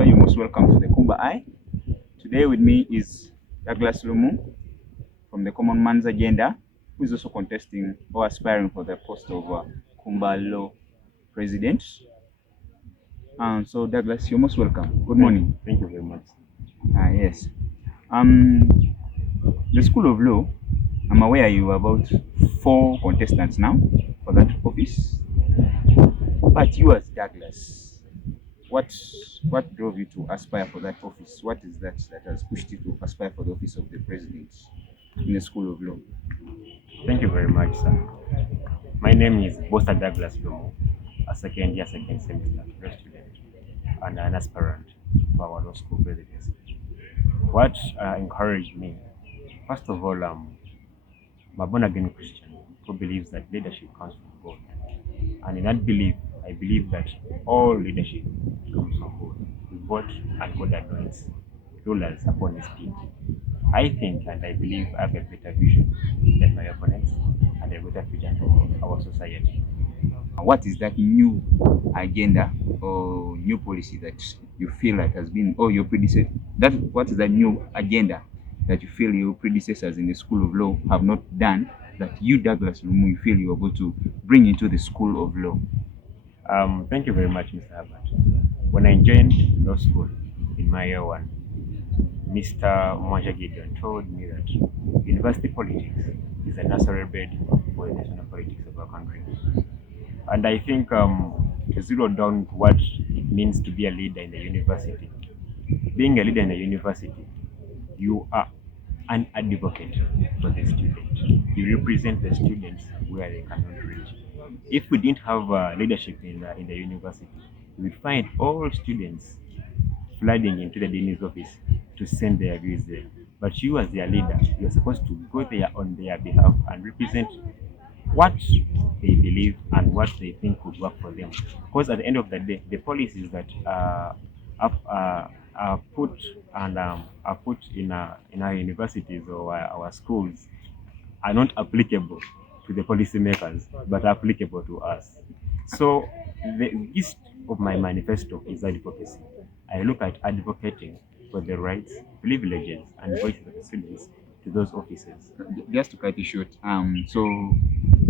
viewer, you're most welcome to the Nkumba Eye. Today with me is Douglas Lumu from the Common Man's Agenda, who is also contesting or aspiring for the post of Nkumba Law President. So Douglas, you're most welcome. Good morning. Thank you very much. Yes. The School of Law, I'm aware you are about 4 contestants now for that office. But you as Douglas, what drove you to aspire for that office? What is that has pushed you to aspire for the office of the president in the School of Law? Thank you very much, sir. My name is Bosa Douglas Lomo, a second semester law student and an aspirant for our law school presidency. What encouraged me, first of all, I'm a born-again Christian who believes that leadership comes from God. And in that belief, I believe that all leadership comes from God. We vote and God anoints rulers upon his feet. I think and I believe I have a better vision than my opponents and a better future for our society. What is that new agenda or new policy that you feel like has been, or your predecessor, what is that new agenda that you feel your predecessors in the School of Law have not done that you, Douglas Lumu, you feel you are going to bring into the School of Law? Thank you very much, Mr. Herbert. When I joined law school in my year 1, Mr. Mwanja Gideon told me that university politics is a nursery bed for the national politics of our country. And I think to zero down what it means to be a leader in the university. Being a leader in a university, you are an advocate for the students. You represent the students where they cannot reach. If we didn't have leadership in the university, we would find all students flooding into the dean's office to send their views there. But you, as their leader, you're supposed to go there on their behalf and represent what they believe and what they think would work for them. Because at the end of the day, the policies that are put in our universities or our schools are not applicable to the policymakers, but applicable to us. So the gist of my manifesto is advocacy. I look at advocating for the rights, privileges, and voices of the students to those offices. Just to cut it short, so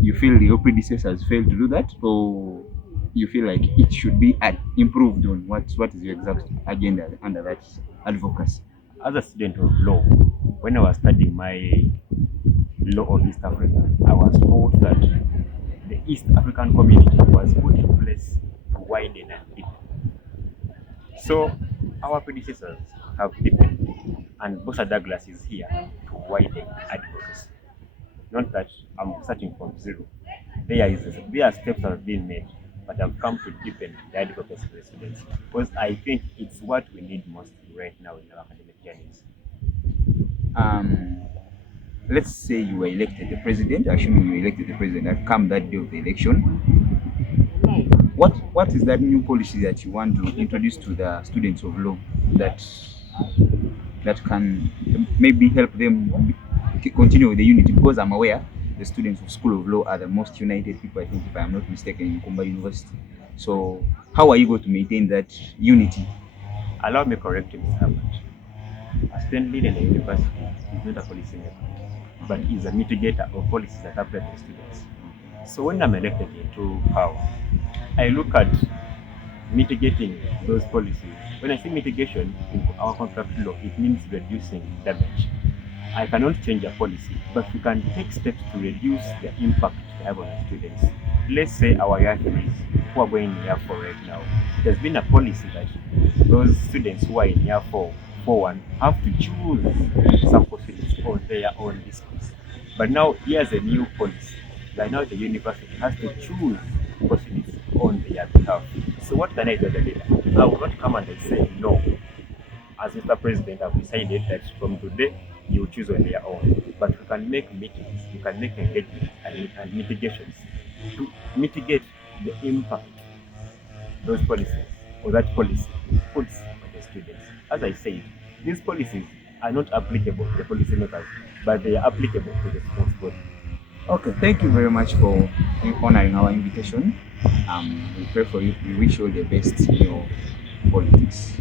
you feel your predecessors failed to do that, or you feel like it should be improved on? What is your exact agenda under that advocacy? As a student of law, when I was studying my law of East Africa, I was told that the East African community was put in place to widen and deepen. So our predecessors have deepened, and Bosa Douglas is here to widen advocacy. Not that I'm starting from zero. There are steps that have been made, but I've come to deepen the advocacy for the students because I think it's what we need most right now in our academic journeys. Let's say you were elected the president, assuming you were elected the president, and come that day of the election, what is that new policy that you want to introduce to the students of law that can maybe help them continue with the unity? Because I'm aware the students of School of Law are the most united people, I think, if I'm not mistaken, in Nkumba University. So how are you going to maintain that unity? Allow me correct you, Mr. Herbert. A student leader in the university is not a policy maker, but is a mitigator of policies that apply to students. So when I'm elected into power, I look at mitigating those policies. When I say mitigation in our contract law, it means reducing damage. I cannot change a policy, but we can take steps to reduce the impact they have on the students. Let's say our year 3s who are going in year 4 right now, there's been a policy that those students who are in year 4.1 have to choose some courses on their own distance. But now here's a new policy. Right now the university has to choose courses on their behalf. So what can I do as a leader? I will not come and say no. As Mr. President, I've decided that from today you choose on their own. But we can make meetings, we can make engagements and mitigations to mitigate the impact those policies or that policy puts on the students. As I said, these policies are not applicable to the policymakers, but they are applicable to the sports body. Okay, thank you very much for honoring our invitation. We pray for you. We wish you all the best in your politics.